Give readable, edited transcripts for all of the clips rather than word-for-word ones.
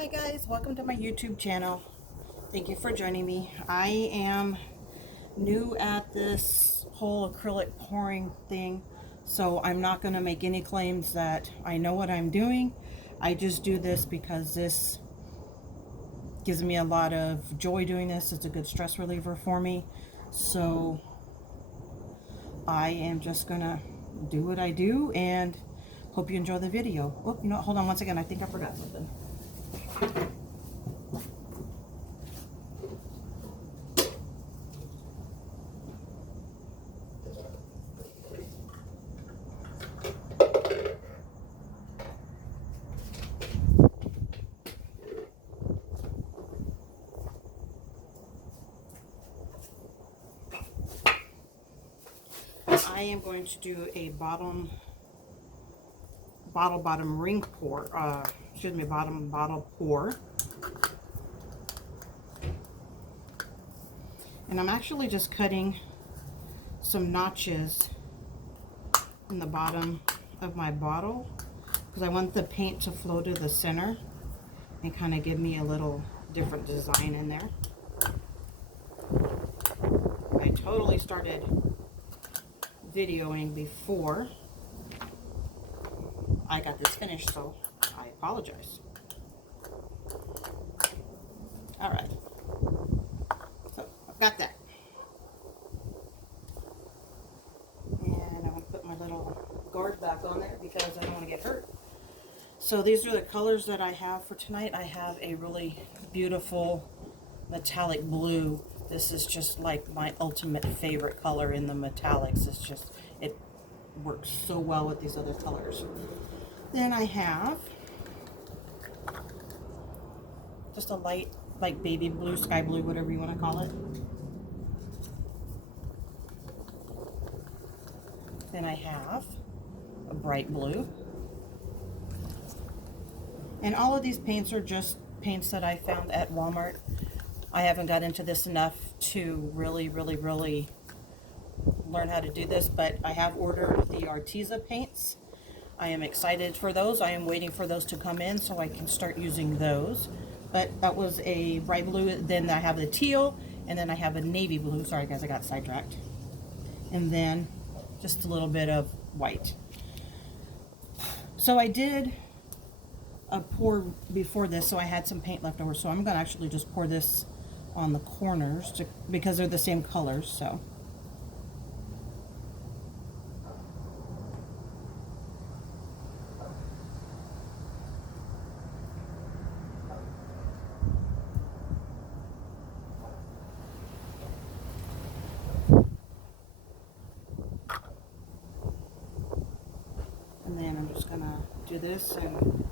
Hi guys, welcome to my YouTube channel. Thank you for joining me. I am new at this whole acrylic pouring thing, so I'm not going to make any claims that I know what I'm doing. I just do this because this gives me a lot of joy doing this. It's a good stress reliever for me. So I am just going to do what I do and hope you enjoy the video. Oh, you know what? Hold on one second. I think I forgot something. I am going to do a bottom ring pour, bottom bottle pour. And I'm actually just cutting some notches in the bottom of my bottle because I want the paint to flow to the center and kind of give me a little different design in there. I totally started videoing before I got this finished, so I apologize. Alright, so I've got that. And I'm going to put my little guard back on there because I don't want to get hurt. So these are the colors that I have for tonight. I have a really beautiful metallic blue. This is just like my ultimate favorite color in the metallics. It's just, it works so well with these other colors. Then I have just a light, like baby blue, sky blue, whatever you want to call it. Then I have a bright blue. And all of these paints are just paints that I found at Walmart. I haven't got into this enough to really learn how to do this, but I have ordered the Arteza paints. I am excited for those. I am waiting for those to come in so I can start using those. But that was a bright blue. Then I have the teal, and then I have a navy blue. Sorry guys, I got sidetracked. And then just a little bit of white. So I did a pour before this, so I had some paint left over. So I'm going to actually just pour this on the corners because they're the same colors. So and then I'm just going to do this and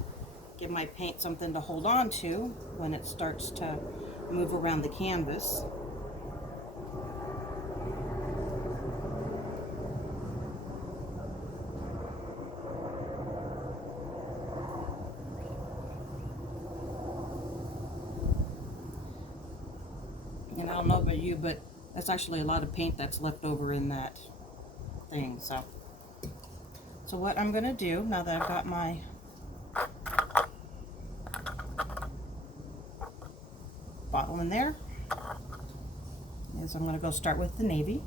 give my paint something to hold on to when it starts to move around the canvas. And I don't know about you, but that's actually a lot of paint that's left over in that thing. So what I'm going to do, now that I've got my bottle in there, is I'm going to go start with the navy.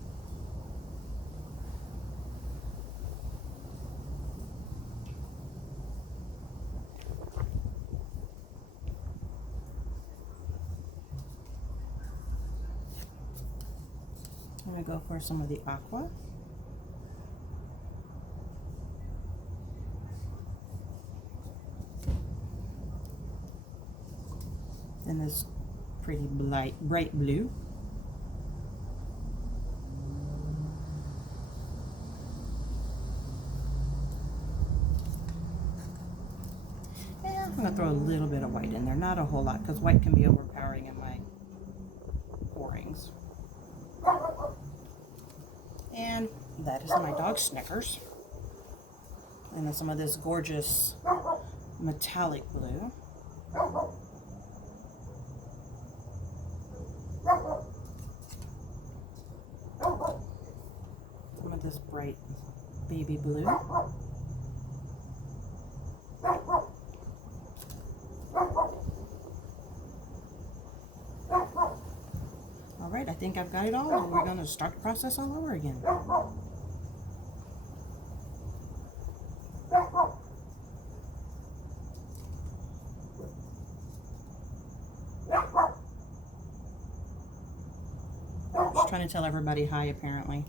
I'm going to go for some of the aqua. And this pretty bright blue. And I'm going to throw a little bit of white in there, not a whole lot, because white can be overpowering in my pourings. And that is my dog Snickers. And then some of this gorgeous metallic blue. Some of this bright baby blue. think I've got it all, and we're going to start the process all over again. Just trying to tell everybody hi, apparently.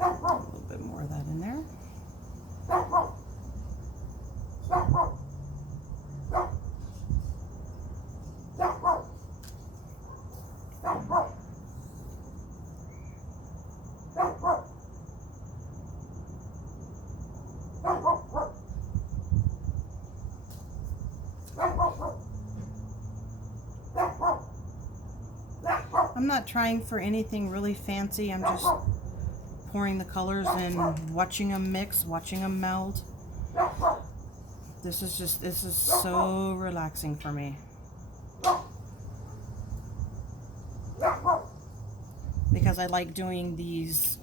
A little bit more of that in there. I'm not trying for anything really fancy. I'm just pouring the colors and watching them mix, watching them meld. This is so relaxing for me. Because I like doing these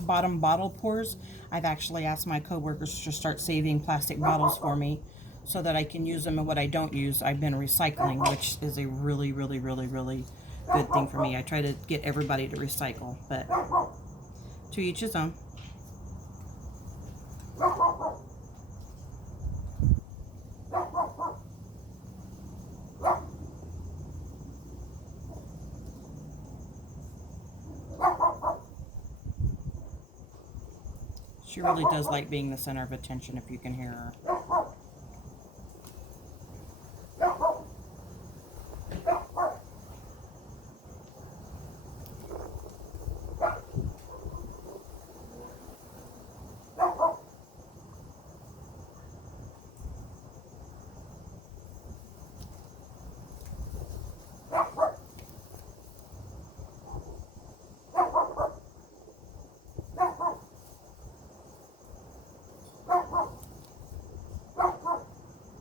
bottom bottle pours. I've actually asked my coworkers to start saving plastic bottles for me so that I can use them, and what I don't use, I've been recycling, which is a really, really, really, really good thing for me. I try to get everybody to recycle, but to each his own. She really does like being the center of attention, if you can hear her.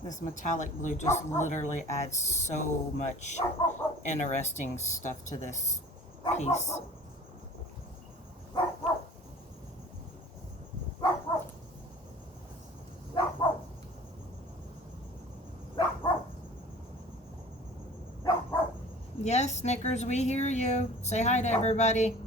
This metallic blue just literally adds so much interesting stuff to this piece. Yes, Snickers, we hear you. Say hi to everybody.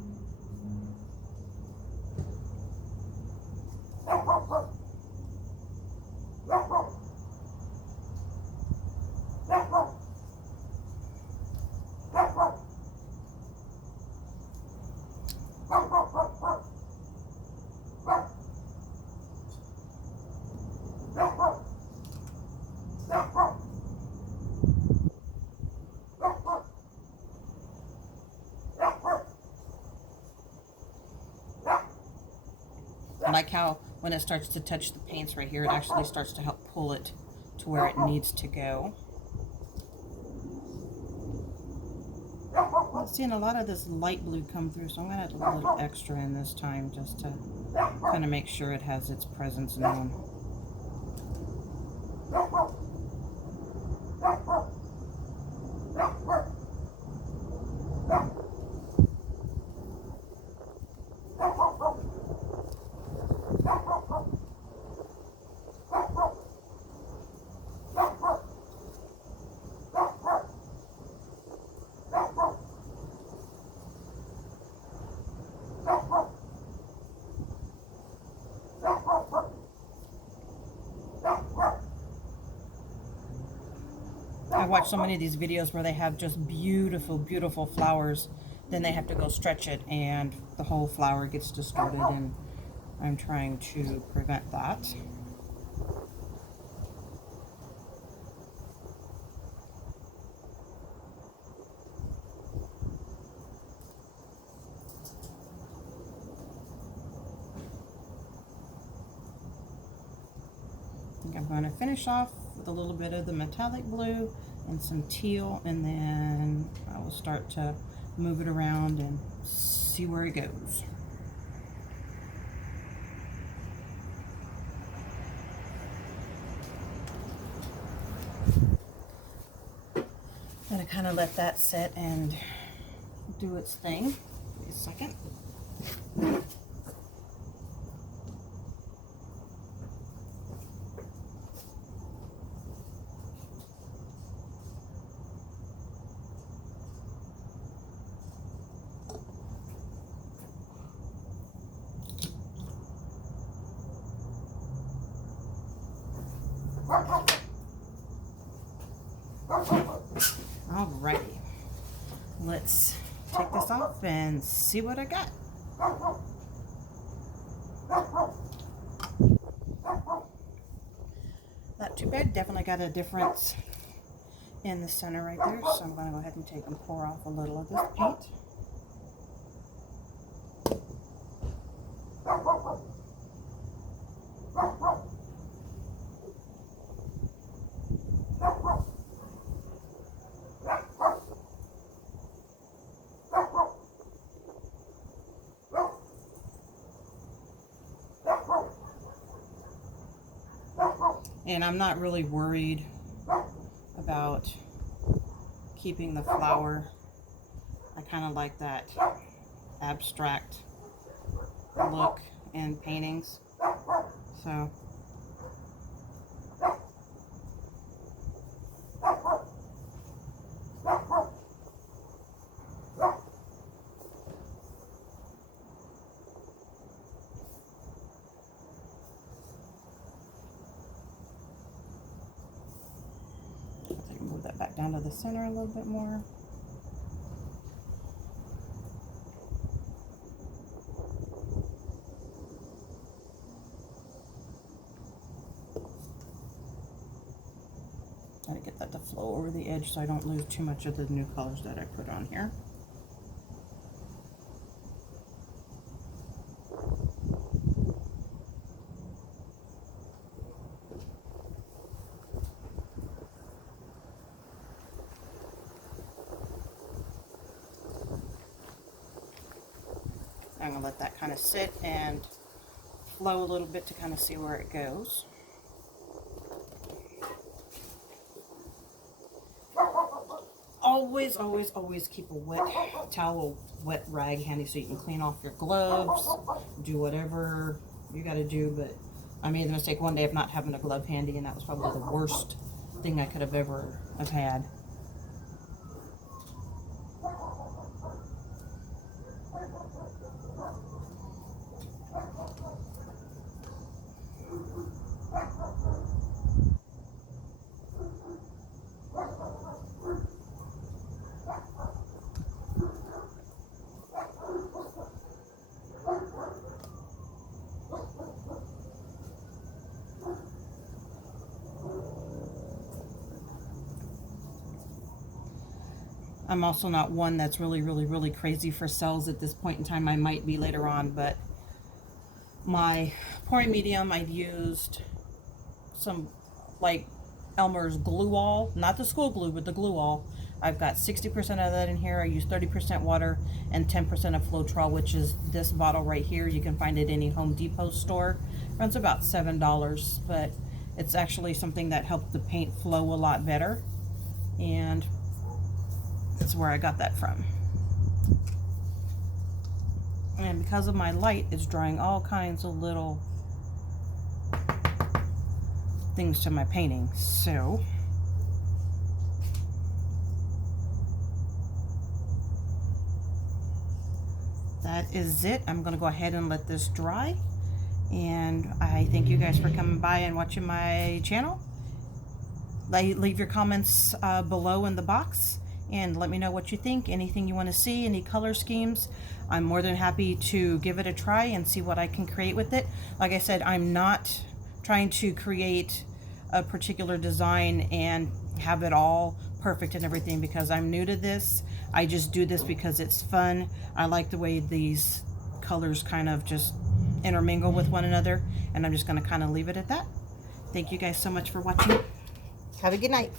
I like how when it starts to touch the paints right here, it actually starts to help pull it to where it needs to go. I'm seeing a lot of this light blue come through, so I'm going to add a little extra in this time just to kind of make sure it has its presence known. I watch so many of these videos where they have just beautiful, beautiful flowers. Then they have to go stretch it and the whole flower gets distorted, and I'm trying to prevent that. I think I'm going to finish off with a little bit of the metallic blue and some teal, and then I will start to move it around and see where it goes. Gonna kind of let that sit and do its thing. Wait a second. let's take this off and see what I got. Not too bad. Definitely got a difference in the center right there. So I'm going to go ahead and take and pour off a little of this paint. And I'm not really worried about keeping the flower. I kind of like that abstract look in paintings. So move that back down to the center a little bit more. Try to get that to flow over the edge so I don't lose too much of the new colors that I put on here. I'm going to let that kind of sit and flow a little bit to kind of see where it goes. Always, always, always keep a wet towel, wet rag handy so you can clean off your gloves, do whatever you got to do. But I made the mistake one day of not having a glove handy, and that was probably the worst thing I could have ever have had. I'm also not one that's really crazy for cells at this point in time. I might be later on, but my pouring medium, I'd used some like Elmer's glue all, not the school glue, but the glue all. I've got 60% of that in here. I use 30% water and 10% of Floetrol, which is this bottle right here. You can find it in any Home Depot store. It runs about $7, but it's actually something that helped the paint flow a lot better. And that's where I got that from. And because of my light, it's drawing all kinds of little things to my painting. So that is it. I'm going to go ahead and let this dry. And I thank you guys for coming by and watching my channel. Leave your comments below in the box. And let me know what you think, anything you want to see, any color schemes. I'm more than happy to give it a try and see what I can create with it. Like I said, I'm not trying to create a particular design and have it all perfect and everything because I'm new to this. I just do this because it's fun. I like the way these colors kind of just intermingle with one another, and I'm just going to kind of leave it at that. Thank you guys so much for watching. Have a good night.